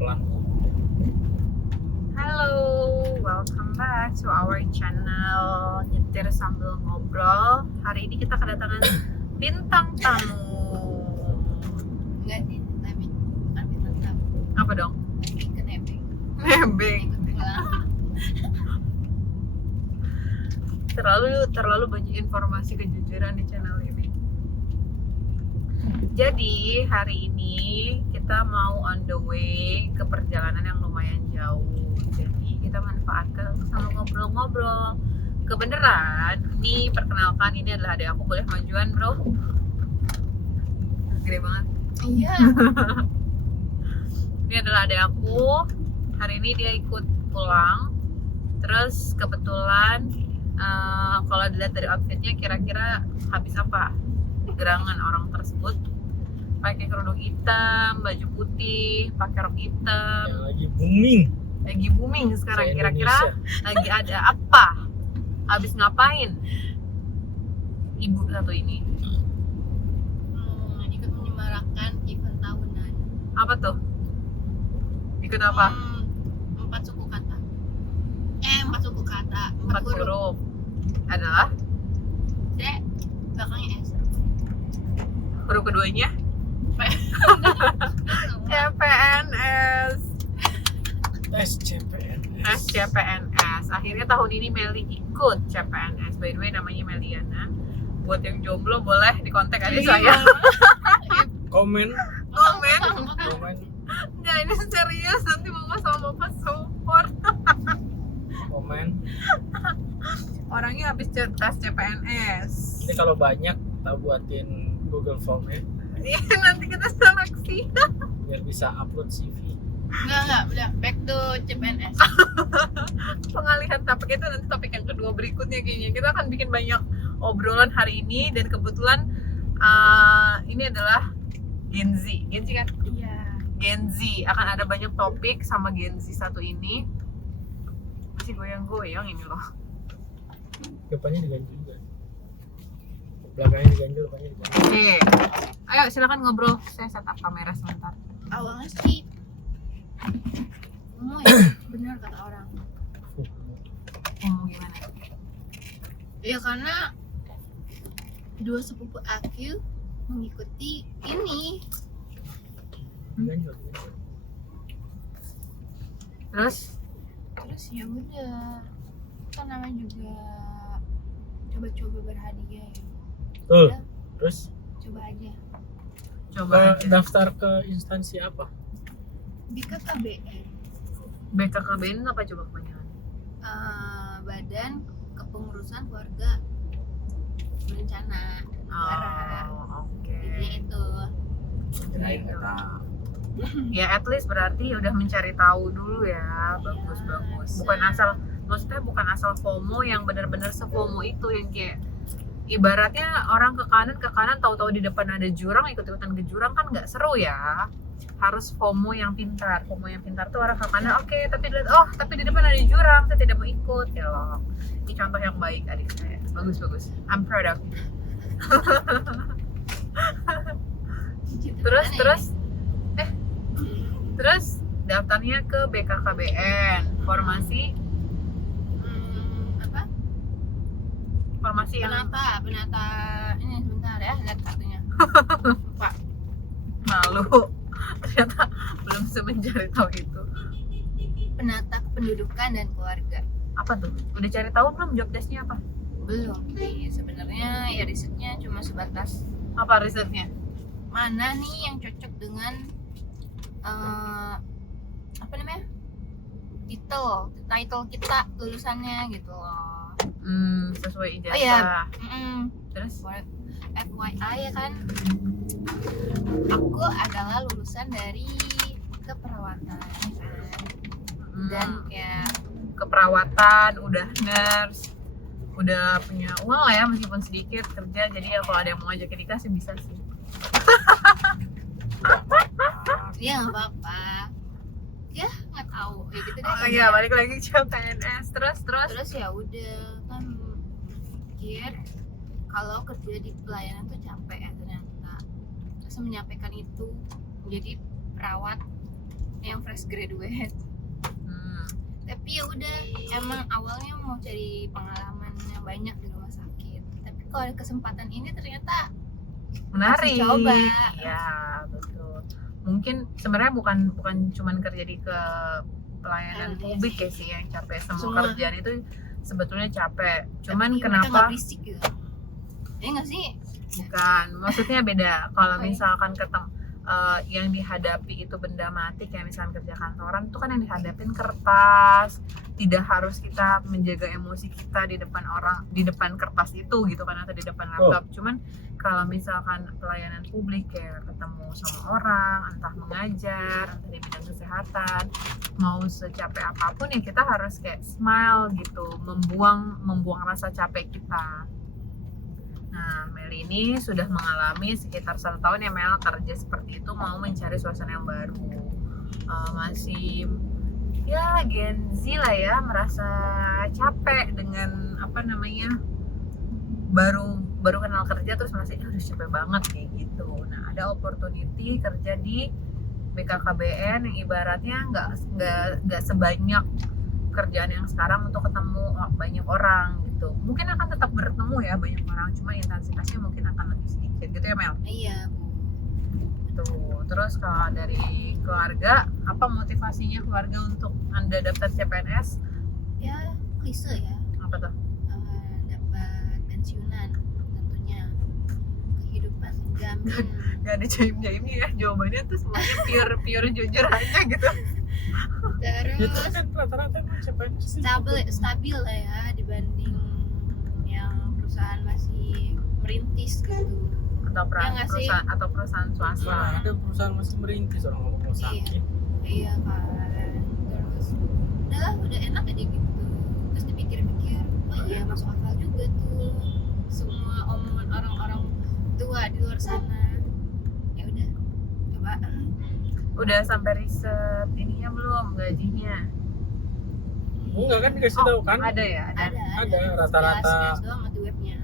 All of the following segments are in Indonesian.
pelan. Halo, welcome back to our channel Nyetir Sambil Ngobrol. Hari ini kita kedatangan bintang tamu. Enggak sih, tapi bukan bintang tamu. Apa dong? Lagi ke nebeng. Nebeng. Ikut pulang. Terlalu banyak informasi kejujuran di channel ini. Jadi hari ini kita mau on the way ke perjalanan yang lumayan jauh. Jadi kita manfaatkan untuk sama ngobrol-ngobrol. Kebenaran, ini perkenalkan, ini adalah adik aku. Boleh majuan bro? Gede banget. Iya. Ini adalah adik aku. Hari ini dia ikut pulang. Terus kebetulan kalau dilihat dari outfitnya, kira-kira habis apa gerangan orang tersebut? Pakai kerudung hitam, baju putih, pakai rok hitam. Yang lagi booming Sekarang. se-Indonesia. Kira-kira lagi ada apa? Habis ngapain ibu satu ini? Ikut menyemarakan event tahunan. Apa tuh? Ikut apa? 4 suku kata. 4 suku kata. 4 huruf. Adalah C, belakangnya S. huruf keduanya CPNS. SCPNS. Akhirnya tahun ini Meli ikut CPNS. By the way, namanya Meliana. Buat yang jomblo boleh dikontak aja saya. Komen. Nggak, ini serius. Nanti mama sama bapak support. Komen. Orangnya habis tes CPNS. Ini kalau banyak kita buatin Google Form ya, Iya, nanti kita seleksi. biar bisa upload CV. Enggak, udah back to CPNS. Pengalihan topik itu nanti topik yang kedua berikutnya kayaknya. Kita akan bikin banyak obrolan hari ini, dan kebetulan ini adalah Gen Z kan? Iya. Gen Z, akan ada banyak topik sama Gen Z satu ini. Masih goyang-goyang ini loh. Depannya diganjel juga. Belakangnya diganjel, depannya diganjel. Oke, ayo silakan ngobrol. Saya setup kamera sebentar. Awalnya sih ya, benar kata orang. Mau gimana? Ya karena dua sepupu aku mengikuti ini. Diganjel. Terus Terus ya udah, kan namanya juga coba-coba berhadiah ya. Tuh, Udah, terus coba aja. coba aja. daftar ke instansi apa? BKKBN, BKKBN apa coba kepanjangan? Badan Kepengurusan Keluarga Berencana Negara. Oh, oke. Jadi itu. Gitu. Ya at least berarti udah mencari tahu dulu ya. Bagus. Maksudnya bukan asal FOMO yang benar-benar se-FOMO itu, yang kayak ibaratnya orang ke kanan tahu-tahu di depan ada jurang, ikut-ikutan ke jurang, kan nggak seru ya. Harus FOMO yang pintar. FOMO yang pintar tuh orang ke kanan, oke, tapi dilihat, tapi di depan ada jurang, saya tidak mau ikut ya loh. Ini contoh yang baik adik saya. Bagus. I'm proud of you. Terus daftarnya ke BKKBN. Formasi Apa? yang Penata ini sebentar ya, lihat kartunya. Pak, malu. Ternyata belum bisa mencari tahu itu. Penata Kependudukan dan Keluarga. Apa tuh? Udah cari tahu belum job desk-nya apa? Belum sih, sebenarnya ya risetnya cuma sebatas Apa risetnya? mana nih yang cocok dengan apa namanya, title kita lulusannya gitu loh. Sesuai ijazah. Oh iya. Terus? FYI ya kan, aku adalah lulusan dari keperawatan ya kan. Dan kayak keperawatan, udah nurse, udah punya uang lah ya, meskipun sedikit kerja. Jadi ya kalau ada yang mau ngajakin nikah sih bisa sih. ya nggak apa-apa ya, nggak tahu ya gitu deh. Oh iya, balik lagi ke PNS. Terus ya udah kan mikir kalau kerja di pelayanan tuh capek ya ternyata. Terus menyampaikan itu menjadi perawat yang fresh graduate. Hmm. Tapi ya udah, emang awalnya mau cari pengalaman yang banyak di rumah sakit, tapi kalau ada kesempatan ini ternyata Menarik. Masih coba. Iya, betul. Mungkin sebenarnya bukan cuman kerja di ke pelayanan Iya publik sih. ya sih yang capek. Semua Semua. kerjaan itu sebetulnya capek. Cuman tapi mereka nggak kenapa berisik gitu. Nggak sih? bukan? Maksudnya beda. Kalau Oke. misalkan yang dihadapi itu benda mati kayak misalnya kerja kantoran itu kan yang dihadapin kertas, tidak harus kita menjaga emosi kita di depan orang, di depan kertas itu gitu kan, atau di depan laptop. Cuman kalau misalkan pelayanan publik kayak ketemu sama orang, entah mengajar, entah di bidang kesehatan, mau secapek apapun ya kita harus kayak smile gitu, membuang rasa capek kita. Nah, Mel ini sudah mengalami sekitar 1 tahun ya Mel kerja seperti itu, mau mencari suasana yang baru. Masih ya Gen Z lah ya, merasa capek dengan apa namanya, baru kenal kerja terus merasa udah capek banget kayak gitu. Nah, ada opportunity kerja di BKKBN yang ibaratnya nggak sebanyak kerjaan yang sekarang untuk ketemu banyak orang gitu. Mungkin akan tetap bertemu ya banyak orang, cuma intensitasnya mungkin akan lebih sedikit gitu ya Mel. Iya. Tuh. Terus kalau dari keluarga, apa motivasinya keluarga untuk Anda daftar CPNS? Ya klise ya. Apa tuh? Dapat pensiunan tentunya, kehidupan menjamin. Gak ada jaim-jaimnya ya, jawabannya tuh semuanya pure jujur aja gitu. Itu Terus kan rata-rata emang CPNS stabil lah ya dibanding yang perusahaan masih merintis gitu. Atau Ya nggak sih? perusahaan swasta. Nah, ada perusahaan masih merintis orang ngomong mau sakit. Iya kan. Terus udah enak aja gitu. Terus dipikir-pikir, oh iya masuk akal juga tuh semua omongan orang-orang tua di luar sana. Ya udah, coba. Udah sampai riset ininya belum, gajinya? Enggak kan dikasih tahu kan? Ada ya, Ada, rata-rata. Sekilas doang di webnya.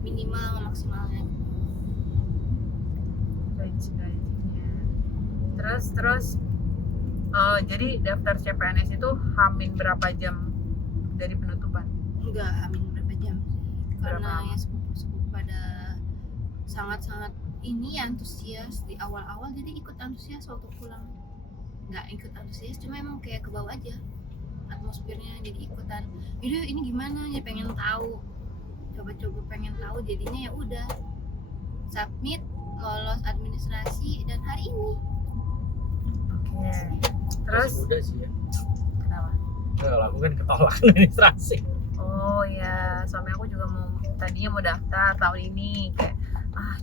Minimal maksimalnya. gajinya. Terus jadi daftar CPNS itu hamin berapa jam dari penutupan? Enggak hamin berapa jam sih. Berapa Karena lama? ya sepupu-sepupu pada sangat-sangat ini antusias di awal-awal, jadi ikut antusias waktu pulang. Nggak ikut antusias, cuma emang kayak ke bawah aja atmosfernya, jadi ikutan. Yaudah ini gimana ya, pengen tahu, coba-coba pengen tahu, jadinya ya udah submit, lolos administrasi dan hari ini. Oke. Terus Masih muda sih ya. kenapa? Kalau aku kan ketolak administrasi. Oh ya, suami aku juga tadinya mau daftar tahun ini, kayak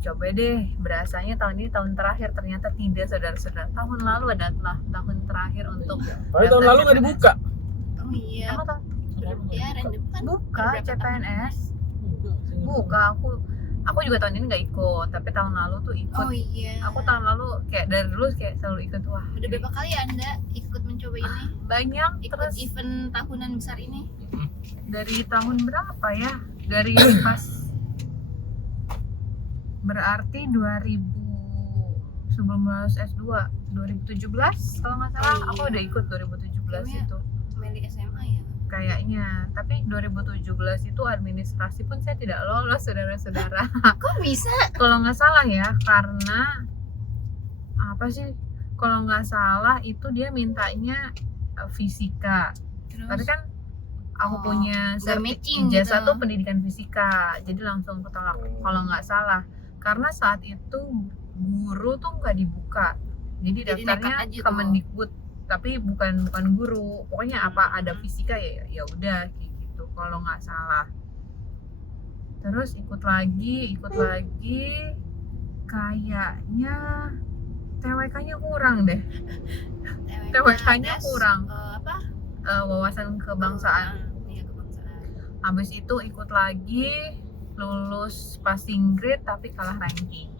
coba deh, berasanya tahun ini tahun terakhir, ternyata tidak saudara-saudara. Tahun lalu adalah tahun terakhir untuk Tapi tahun lalu nggak dibuka. Oh iya, Emang tahun ya random kan. buka Berapa CPNS? Buka, aku juga tahun ini nggak ikut, tapi tahun lalu tuh ikut. Oh iya. Aku tahun lalu kayak dari dulu kayak selalu ikut. Wah, Udah berapa kali Anda ikut mencoba ini? banyak. Ikut Terus event tahunan besar ini? dari tahun berapa ya? Dari pas berarti 2000 sebelum lulus S2 2017 kalau nggak salah. Iya. Aku udah ikut 2017 Kayaknya itu Meli SMA ya. kayaknya, tapi 2017 itu administrasi pun saya tidak lolos saudara-saudara. Kok bisa? Kalau nggak salah ya, karena apa sih, kalau nggak salah itu dia mintanya fisika. Terus Tapi kan aku Oh, punya nggak matching ijazah gitu. tuh pendidikan fisika, jadi langsung ketolak kalau nggak salah. Karena saat itu guru tuh nggak dibuka, jadi Jadi daftarnya nekat aja tuh. Kemendikbud, tapi bukan guru. Pokoknya apa ada fisika ya udah kayak gitu kalau nggak salah. Terus ikut lagi, kayaknya TWK-nya kurang deh. TWK-nya tes, kurang. apa? Wawasan kebangsaan. Iya, kebangsaan. Habis itu ikut lagi, lulus passing grade tapi kalah ranking.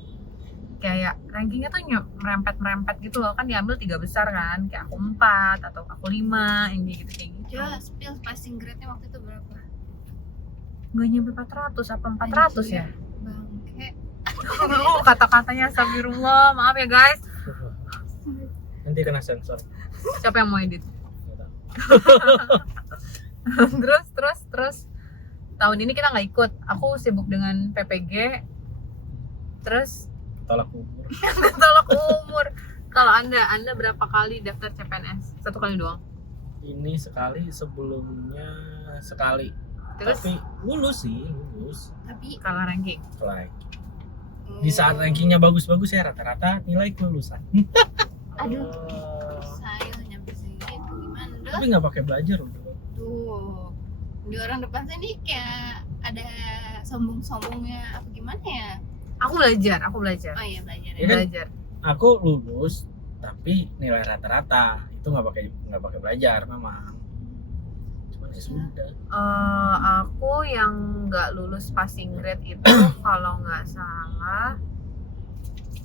Kayak rankingnya tuh merempet gitu loh, kan diambil 3 besar kan, kayak aku 4 atau aku 5 yang kayak gitu. Coba spill passing grade-nya waktu itu berapa? Nggak nyampe 400 apa 400 ya? Bangke. Kata-katanya astagfirullah, maaf ya guys. Nanti kena sensor. Siapa yang mau edit? Nggak tahu. terus tahun ini kita nggak ikut. Aku sibuk dengan PPG. Terus Tolak umur. tolak umur. Kalau anda berapa kali daftar CPNS? 1 kali doang. Ini sekali, sebelumnya sekali. Terus Tapi lulus. Tapi kalau ranking. Like. Di saat rankingnya bagus-bagus ya rata-rata nilai kelulusan. aduh, saya nyampe segitu gimana Tapi dong? nggak pakai belajar loh. Tuh, di orang depan saya nih kayak ada sombong-sombongnya apa gimana ya? Aku belajar. Oh iya belajar Iya ya. kan? Belajar. Aku lulus tapi nilai rata-rata itu nggak pakai belajar memang. Cuma ya sudah. Aku yang nggak lulus passing grade itu kalau nggak salah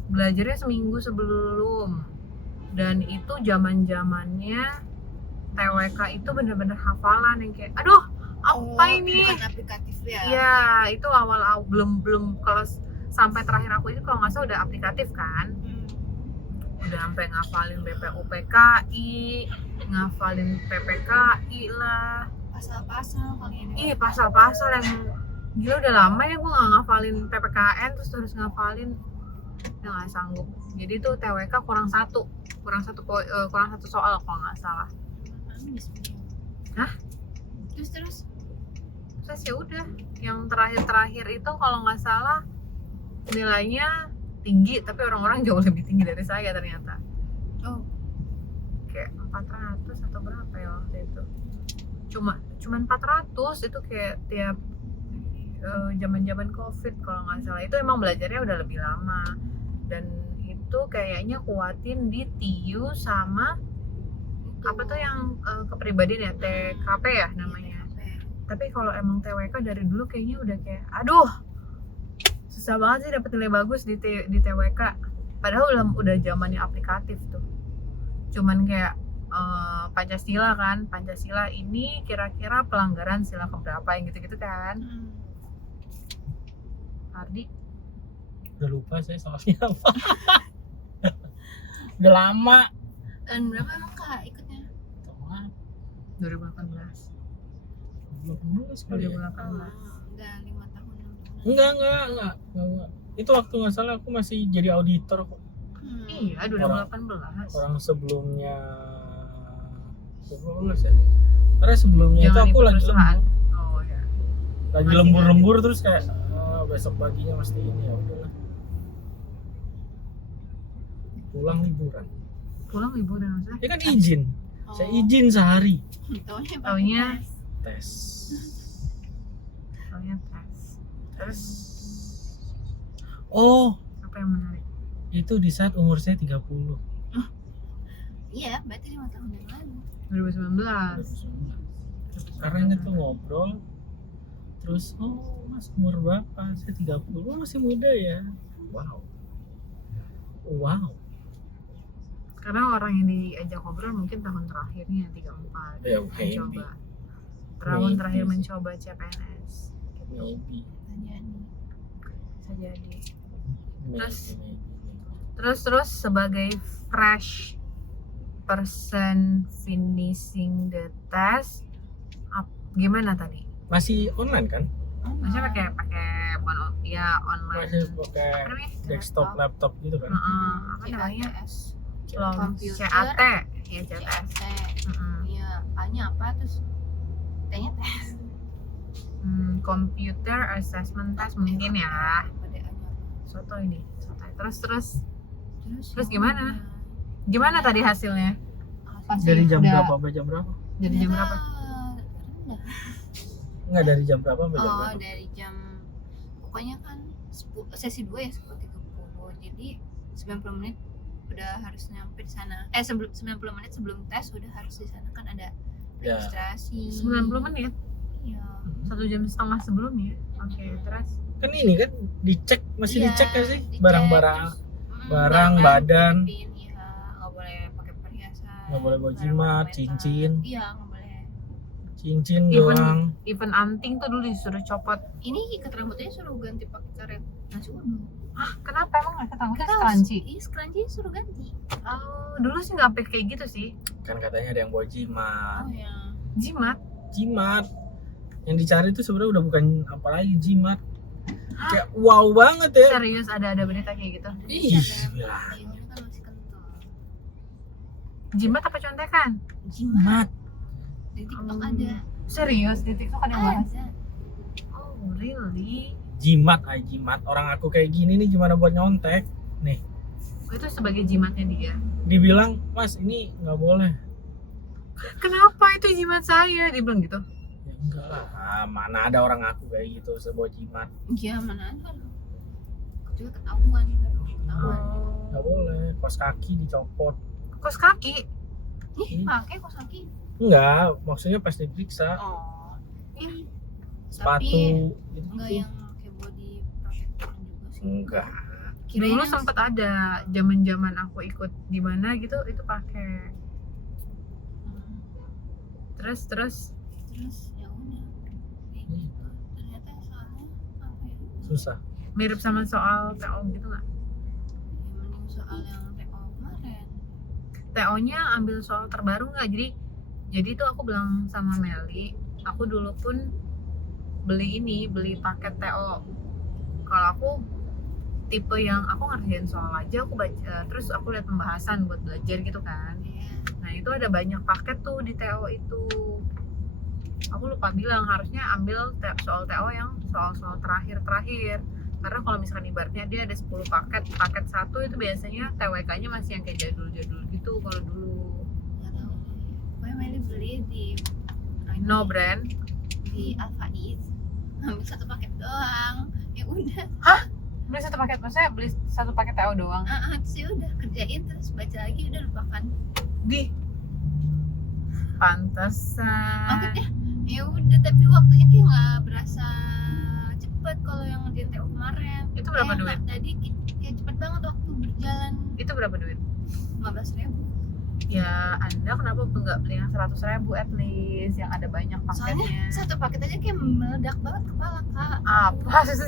belajarnya seminggu sebelum, dan itu zamannya TWK itu bener-bener hafalan yang kayak aduh apa ini Bukan aplikatif ya? ya itu awal belum kalau sampai terakhir aku itu kalau nggak salah udah aplikatif kan, udah sampai ngafalin BPUPKI, ngafalin PPKI lah. Pasal-pasal kali ini. Pasal-pasal yang gila udah lama ya gue nggak ngafalin PPKN terus harus ngafalin, udah nggak sanggup. Jadi tuh TWK kurang satu soal kalau nggak salah. Hah? Terus Terus ya udah yang terakhir itu kalau nggak salah nilainya tinggi tapi orang-orang jauh lebih tinggi dari saya ternyata. oh Kayak 400 atau berapa ya waktu itu. Cuman 400 itu kayak tiap zaman-zaman Covid kalau nggak salah. Itu emang belajarnya udah lebih lama dan itu kayaknya kuatin di TU sama apa tuh yang kepribadian ya, TKP ya namanya. Tapi kalau emang TWK dari dulu kayaknya udah kayak aduh susah banget sih dapet nilai bagus di TWK. Padahal udah zamannya aplikatif tuh. Cuman kayak Pancasila kan, Pancasila ini kira-kira pelanggaran sila keberapa yang gitu-gitu kan. Ardi Udah lupa saya soalnya apa. Udah lama. Dan berapa emang kak ikutnya? 2018 kali ya. 2018 Udah 5 tahun 6 tahun. Enggak. Itu waktu nggak salah aku masih jadi auditor kok. Iya 2018 Orang sebelumnya lulus ya. Karena sebelumnya itu Jangan aku ikut lagi perusahaan. lembur. Oh ya. Lagi Masih lembur-lembur terus kayak besok paginya mesti ini ya udahlah. Pulang liburan. Pulang liburan maksudnya? Ya kan izin. Saya izin sehari. Taunya Tes. Terus Oh, apa yang menarik? itu di saat umur saya 30. Iya, berarti 5 tahun yang lalu. 2019 Karena ini tuh ngobrol terus mas umur berapa? Saya 30. Masih muda ya. Wow. karena orang yang diajak ngobrol mungkin tahun terakhirnya 34 Ya, maybe. mencoba tahun Maybe. terakhir mencoba CPNS gitu. Maybe. Bisa jadi. Maybe. Terus sebagai fresh person finishing the test gimana tadi? Masih online kan? Maksudnya pakai ya online. Masih pakai Apa namanya? desktop laptop gitu kan? Apa namanya? Komputer. CAT ya CATS. Iya, A-nya apa terus T-nya tes. Computer assessment test mungkin ya. Pada A-nya. Soto ini. Terus Terus gimana? Gimana tadi hasilnya? Dari jam Udah- berapa sampai jam berapa? Jadi jam berapa? Rendah. Enggak, dari jam berapa sampai jam Oh, berapa? dari jam pokoknya kan sesi 2 ya 10.30. Jadi 90 menit udah harus nyampe di sana. 90 menit sebelum tes udah harus di sana kan ada Ya. registrasi. 90 menit? Iya. 1 jam setengah sebelumnya. Oke, terus Kan ini kan dicek, masih Iya, dicek gak sih? dicek, Barang-barang, terus, barang, badan. dititipin, iya, nggak boleh pakai perhiasan. Nggak boleh bawa barang jimat, metal. cincin. Iya, nggak boleh. cincin Even- doang. Even anting tuh dulu disuruh copot. Ini ikat rambutnya suruh ganti pakai karet nasi uduk. Kenapa emang nggak ketangkep Nggak tahu, scrunchie? Iya, scrunchie suruh ganti. Oh, dulu sih nggak sampai kayak gitu sih. Kan katanya ada yang bawa jimat. Oh ya. Jimat. Jimat yang dicari tuh sebenarnya udah bukan apa lagi jimat. Kayak wow banget ya. Serius ada berita kayak gitu. Ih, Ada gila. payungnya kan masih kental. Jimat apa contekan? Jimat. Di TikTok Hmm. ada. Serius di TikTok ada yang bahas? Ada. Oh, really? Jimat, jimat. Orang aku kayak gini nih gimana buat nyontek? Oh, itu sebagai jimatnya dia. Dibilang, Mas ini nggak boleh. Kenapa itu jimat saya? Dia bilang gitu. Ya enggak lah, mana ada orang aku kayak gitu sebuah jimat. Iya, mana ada loh. Juga ketahuan baru ketahuan. Oh. Nggak boleh, kos kaki dicopot. Kos kaki? Ih, pakai kos kaki. Enggak, maksudnya pas diperiksa Oh. Ih, sepatu tapi gitu. enggak yang pakai body protector juga sih. Enggak. Kirain Dulu yang- sempat ada zaman aku ikut di mana gitu itu pakai. Hmm. Terus Terus ya udah kayak Hmm. gitu. Ternyata soalnya apa ya? Susah. mirip sama soal TO gitu nggak? Ya, mending soal yang TO kemarin. TO-nya ambil soal terbaru nggak? Jadi tuh aku bilang sama Meli, aku dulu pun beli paket TO. Kalau aku tipe yang aku ngerjain soal aja, aku baca, terus aku lihat pembahasan buat belajar gitu kan. Iya. Nah itu ada banyak paket tuh di TO itu. Aku lupa bilang harusnya ambil soal TO yang soal-soal terakhir. Karena kalau misalkan ibaratnya dia ada 10 paket 1 itu biasanya TWK-nya masih yang kayak jadul-jadul gitu kalau dulu. Nggak tahu. Pokoknya Meli beli di No brand. di Alpha Eats. Ambil satu paket doang. Ya udah. Beli satu paket, maksudnya beli satu paket TO doang. Terus ya udah kerjain terus baca lagi udah lupakan. Di pantesan. Maksudnya ya udah tapi waktunya kayak nggak berasa cepet kalau yang ngerjain TO kemarin. Itu berapa Kayak duit? Tadi kayak cepet banget waktu berjalan. Itu berapa duit? 15.000. Ya Anda kenapa nggak beli yang 100.000 at least yang ada banyak Soalnya paketnya? satu paket aja kayak meledak banget kepala kak. Apa sih?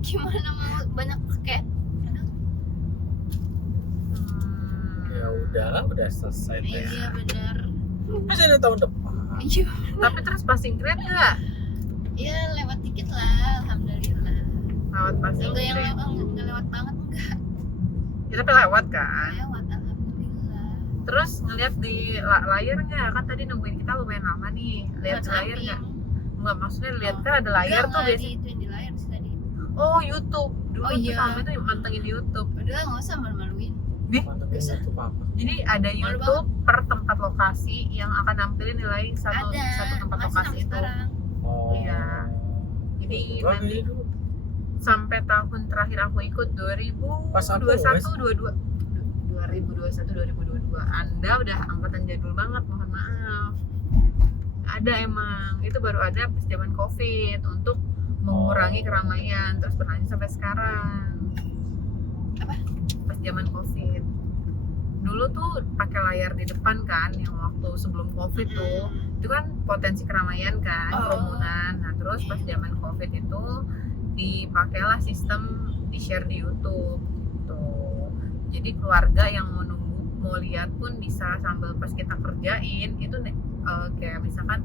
Gimana mau banyak paket? Ya udah selesai deh. Iya bener. Masih ada tahun depan. Iya. Tapi terus passing grade nggak? Ya lewat dikit lah, alhamdulillah. Lewat passing Enggak yang grade. nggak lewat banget enggak. Ya, tapi lewat kan? Lewat alhamdulillah. Terus ngeliat di layar nggak? Kan tadi nungguin kita lumayan lama nih. Lihat di layar nggak? Nggak, maksudnya lihat kan ada layar tuh biasanya. Itu yang di layar sih tadi. Oh YouTube. Dulu Oh, tuh iya. sama itu mantengin YouTube. Udah nggak usah malu-maluin. Mantap ya, itu apa? Jadi ada Malu YouTube per tempat lokasi yang akan nampilin nilai satu Ada. tempat Masih lokasi sampai itu. sekarang. Oh. Iya. Jadi Wah, nanti ini dulu. sampai tahun terakhir aku ikut 2021 Pas aku, wes. 22 2021 2022 Anda udah angkatan jadul banget, mohon maaf. Ada emang itu baru ada pas zaman Covid untuk mengurangi keramaian, terus berlanjut sampai sekarang. Apa? Pas zaman Covid dulu tuh pakai layar di depan kan, yang waktu sebelum Covid tuh itu kan potensi keramaian kan, Oh. kerumunan. Nah terus pas zaman Covid itu dipakailah sistem di share di YouTube gitu. Jadi keluarga yang mau nunggu mau lihat pun bisa sambil pas kita kerjain itu kayak misalkan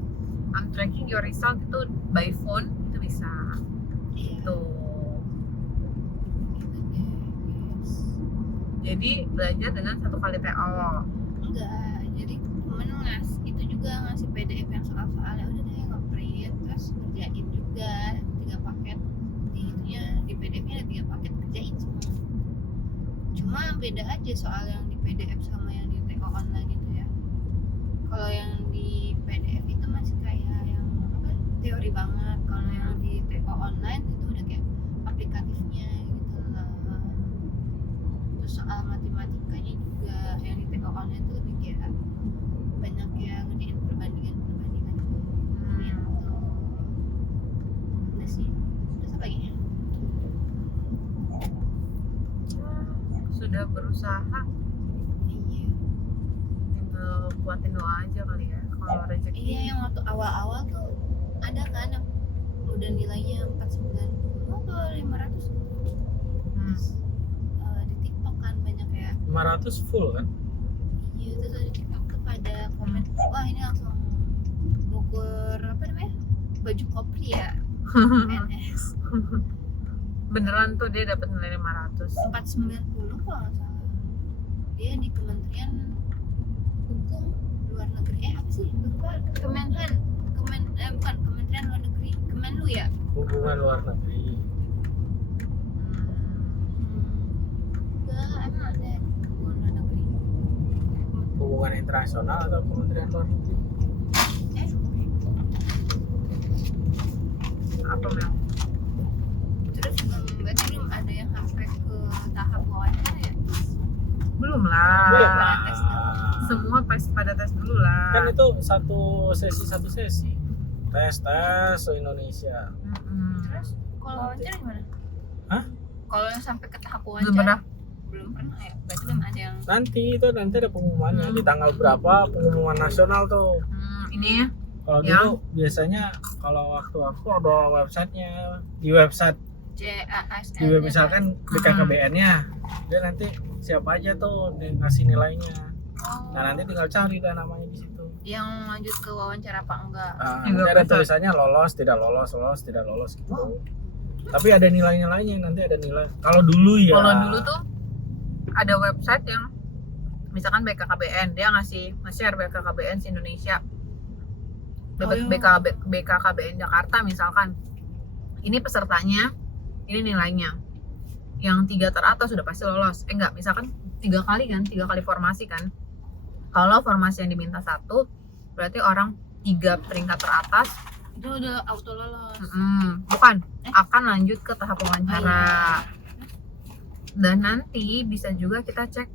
I'm tracking your result itu by phone itu bisa Iya. tuh. Gitu deh, guys. Jadi belajar dengan satu kali TO. Enggak, jadi temen itu juga ngasih PDF yang soal-soalnya udah deh nge-print terus kerjain juga 3 paket di itunya di PDF-nya ada 3 paket kerjain semua. Cuma beda aja soal yang di PDF sama yang di TO online itu ya. Kalau yang di PDF itu masih kayak yang apa teori banget. Kalau yang di TO online itu udah kayak aplikatifnya gitu lah. Terus soal matematikanya juga yang di TO online itu lebih kayak banyak yang ngerjain perbandingan gitu. Udah sih. Terus apa lagi? Sudah berusaha, Iya. tinggal kuatin doa aja kali ya. kalau rezeki. Iya, yang waktu awal-awal tuh ada kan yang udah nilainya 490 ke 500. Di TikTok kan banyak ya. 500 full kan? Iya, terus di TikTok tuh pada komen, wah ini langsung ngukur apa namanya, baju kopri ya, PNS. Beneran tuh dia dapat nilai 500. 490 kalau nggak salah. Dia di Kementerian Hukum Luar Negeri, apa sih, lupa, bukan Kementerian Luar Negeri, Kemenlu ya. Hubungan luar negeri. Enggak, emang ada hubungan luar negeri. Hubungan internasional atau Kementerian Luar Negeri? Apa Mel? Terus berarti belum ada yang sampai ke tahap wawancara ya? Belum Belum lah. lah. tes. Semua pada tes dulu lah. Kan itu satu sesi. Tes se-Indonesia. Terus kalau wawancara gimana? Hah? Kalau yang sampai ke tahap Belum wawancara? pernah. Belum pernah ya? Berarti belum ada yang Nanti ada pengumumannya di tanggal berapa, pengumuman nasional tuh. Ini Kalau Ya. dulu biasanya kalau waktu aku ada websitenya, di website JASN. di web misalkan BKKBN-nya, dia nanti siapa aja tuh dia ngasih nilainya. Nah nanti tinggal cari dah namanya di situ. Yang lanjut ke wawancara apa enggak? Juga Nanti ada bisa. tulisannya lolos, tidak lolos gitu. Tapi ada nilai-nilainya, nanti ada nilai. Kalau dulu ya. kalau dulu tuh ada website yang misalkan BKKBN, dia nge-share BKKBN se-Indonesia. BKKBN Jakarta misalkan. Ini pesertanya, ini nilainya. Yang 3 teratas sudah pasti lolos. Enggak, misalkan 3 kali formasi kan. Kalau formasi yang diminta 1, berarti orang 3 peringkat teratas Itu udah auto lolos. bukan, akan lanjut ke tahap wawancara. Dan nanti bisa juga kita cek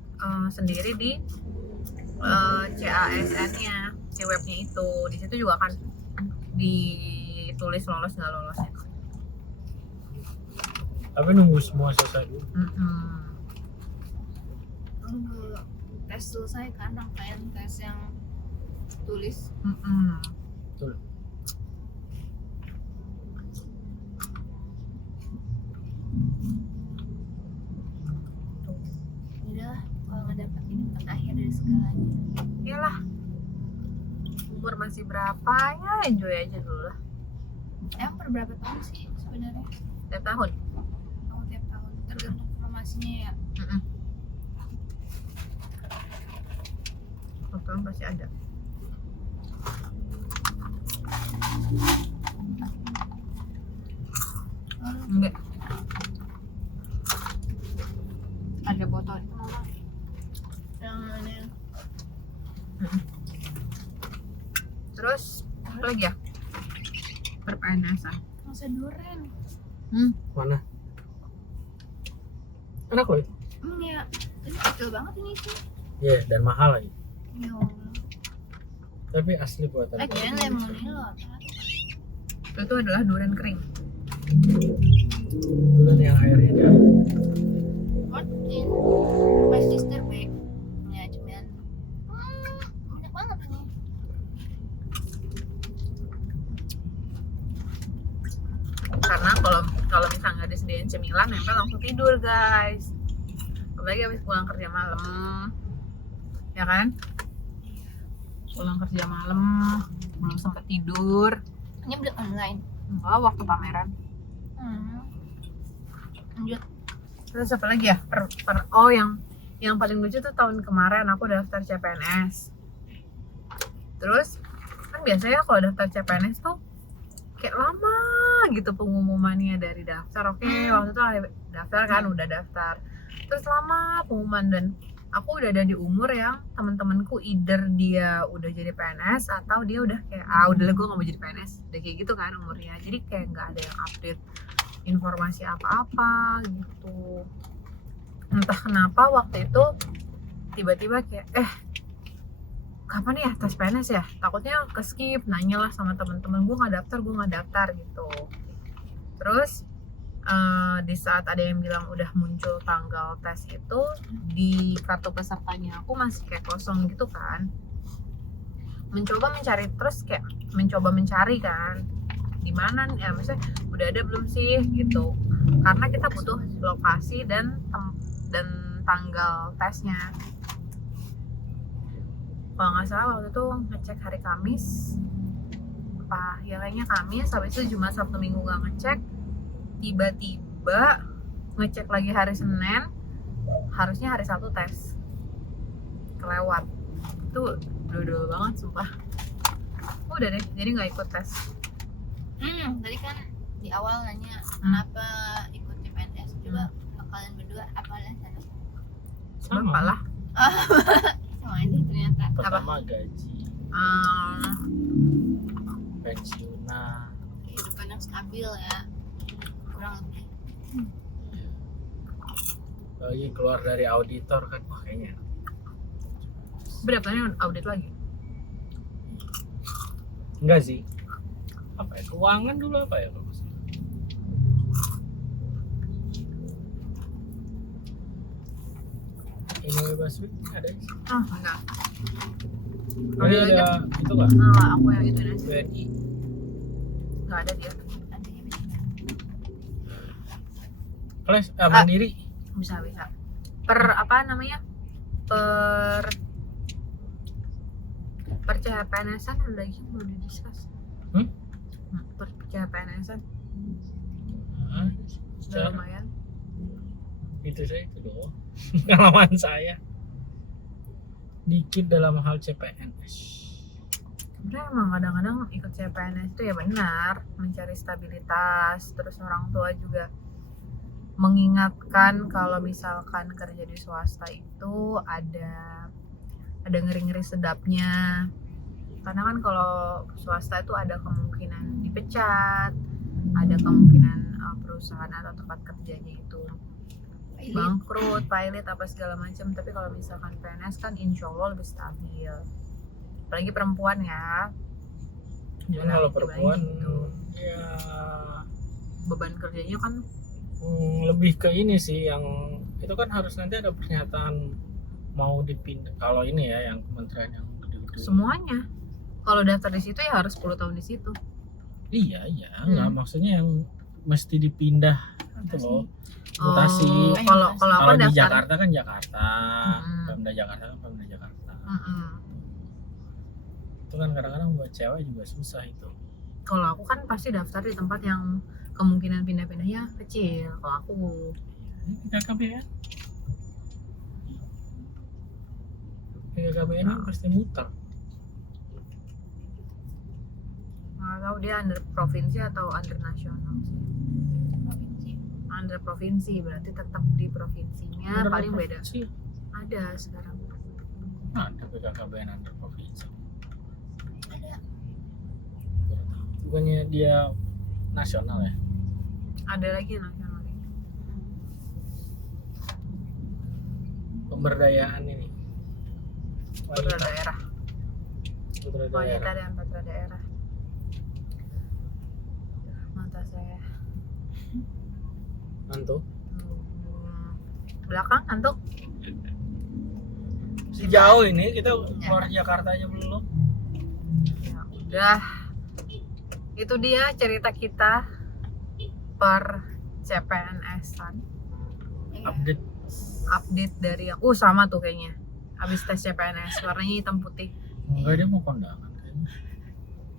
sendiri di CASN-nya, si webnya itu. Di situ juga akan ditulis lolos nggak lolosnya. Tapi nunggu semua selesai dulu. Nunggu tes selesai kan, rangkaian tes yang tulis. Betul. Udah, kalau nggak dapat ini kan akhir dari segalanya. Iyalah, umur masih berapa ya, enjoy aja dulu lah. Per berapa tahun sih sebenarnya? Tiap tahun. Oh, tiap tahun tergantung formasinya ya. Tiap tahun pasti ada. Enggak. Ada botol. Yang mana yang Terus apa lagi ya? Per-PNS-an. masa duren? Mana? Enak loh itu. Ya, ini kecil banget ini sih. Iya, dan mahal lagi. Ya Allah. Tapi asli buatan. Lagian lemonilo. Itu adalah durian kering. Dulu yang airnya dia. What in my sister babe? Ya cuman enak banget ini. Karena kalau misalnya nggak disediain cemilan, nempel langsung tidur guys. Apalagi habis pulang kerja malam, ya kan? Pulang kerja malam belum sempat tidur. Ini beli online. Enggak, waktu pameran. Lanjut. Terus apa lagi ya? Oh, yang paling lucu tuh tahun kemarin aku daftar CPNS. Terus kan biasanya kalau daftar CPNS tuh kayak lama gitu pengumumannya dari daftar. Oke, waktu itu daftar kan, udah daftar. Terus lama pengumuman, dan aku udah ada di umur yang teman-temanku either dia udah jadi PNS atau dia udah kayak udah lah gue gak mau jadi PNS, udah kayak gitu kan umurnya. Jadi kayak nggak ada yang update informasi apa-apa gitu. Entah kenapa waktu itu tiba-tiba kayak kapan ya tes PNS ya, takutnya ke skip, nanya lah sama teman-teman, gue nggak daftar gitu. Terus di saat ada yang bilang udah muncul tanggal tes itu, di kartu pesertanya aku masih kayak kosong gitu kan. mencoba mencari terus kayak mencoba mencari kan di mana ya, maksudnya udah ada belum sih gitu, karena kita butuh lokasi dan tanggal tesnya. Kalau nggak salah waktu itu ngecek hari Kamis apa ya, kayaknya Kamis, habis itu Jumat Sabtu Minggu nggak ngecek, tiba-tiba ngecek lagi hari Senin, harusnya hari Sabtu tes, kelewat. Itu dodol banget sumpah. Udah deh, jadi nggak ikut tes. Tadi kan di awal nanya kenapa ikut CPNS, coba kalian berdua apa alasannya? Sama lah. Sama aja ternyata. Pertama gaji, pensiunan, Kehidupan yang stabil ya, kurang lebih. lagi keluar dari auditor kan, wah kayaknya Berapa audit lagi? enggak sih, apa ya, keuangan dulu apa ya kalau nggak salah. Ini Baswi ada sih. Enggak. Oh iya ada itu nggak? Nah, aku yang itu aja. BNI. Nggak ada dia. Adanya bisa. Kelas mandiri. Bisa. Per apa namanya? Per CPNS-an ada lagi mau didiskus. Per CPNS-an Nah, udah secara lumayan. itu saya itu doang pengalaman saya dikit dalam hal CPNS. Sebenarnya emang kadang-kadang ikut CPNS itu ya benar, mencari stabilitas, terus orang tua juga mengingatkan kalau misalkan kerja di swasta itu ada ngeri-ngeri sedapnya, karena kan kalau swasta itu ada kemungkinan dipecat, ada kemungkinan perusahaan atau tempat kerjanya itu bangkrut, pilot apa segala macam. Tapi kalau misalkan PNS kan insya Allah lebih stabil, apalagi perempuan ya. Cuman kalau perempuan Gitu. ya Beban kerjanya kan lebih ke ini sih, yang itu kan harus nanti ada pernyataan mau dipindah. Kalau ini ya yang kementerian yang gede-gede. semuanya. Kalau daftar di situ ya harus 10 tahun di situ. Iya, enggak maksudnya yang mesti dipindah itu loh. Mutasi. Kalau aku Kalau di daftar Jakarta kan Jakarta, Mm-mm. Pemda Jakarta kan Pemda Jakarta. Mm-mm. Itu kan kadang-kadang buat cewek juga susah itu. Kalau aku kan pasti daftar di tempat yang kemungkinan pindah-pindahnya kecil. Kalau aku PKKBN. PKKBN kan pasti muter. nggak tahu dia under provinsi atau under nasional sih. Provinsi. Under provinsi berarti tetap di provinsinya. Under Paling beda. provinsi. Ada sekarang. Ada PKKBN antar provinsi. Ada. Bukannya dia nasional ya? Ada lagi nasional. Pemberdayaan ini. Putra daerah. Putra Wanita daerah. dan putra daerah. Mata saya. Ngantuk. Belakang antuk. Sejauh ini kita keluar Jakarta aja belum. Ya udah. Itu dia cerita kita per CPNS-an. Iya. Update dari yang sama tuh kayaknya. Habis tes CPNS warnanya hitam putih. Enggak, dia mau kondangan kayaknya.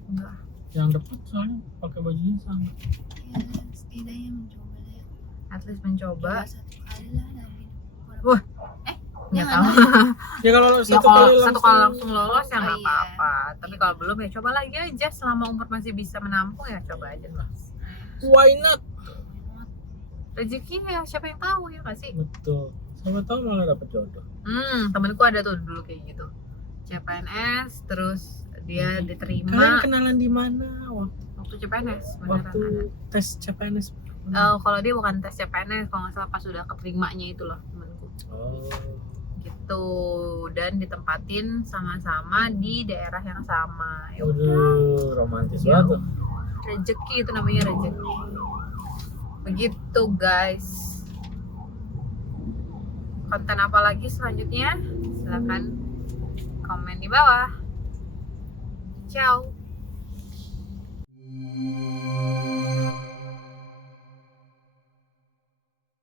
Enggak. Yang depan soalnya pakai bajunya sama. Ya, setidaknya mencoba deh. At least mencoba. Coba satu kali lah dalam hidup. Wah. Ya jangan. kalau Ya kalau ya satu kalau kali satu kali langsung lolos ya Oh, nggak iya. apa-apa. Tapi kalau belum ya coba lagi aja, selama umur masih bisa menampung ya coba aja mas. why not? Rezeki ya siapa yang tahu ya nggak sih? Betul. Siapa tahu malah dapet jodoh. Temenku ada tuh dulu kayak gitu. CPNS terus dia Kalian diterima kenalan di mana waktu CPNS beneran ada. waktu tes CPNS? Kalau dia bukan tes CPNS, kalau nggak salah pas sudah keterimanya itu loh temenku. Oh. Gitu, dan ditempatin sama-sama di daerah yang sama. Ya udah, Waduh, romantis Ya. banget. rezeki itu namanya rezeki. Begitu guys. Konten apa lagi selanjutnya? Silahkan komen di bawah. Ciao.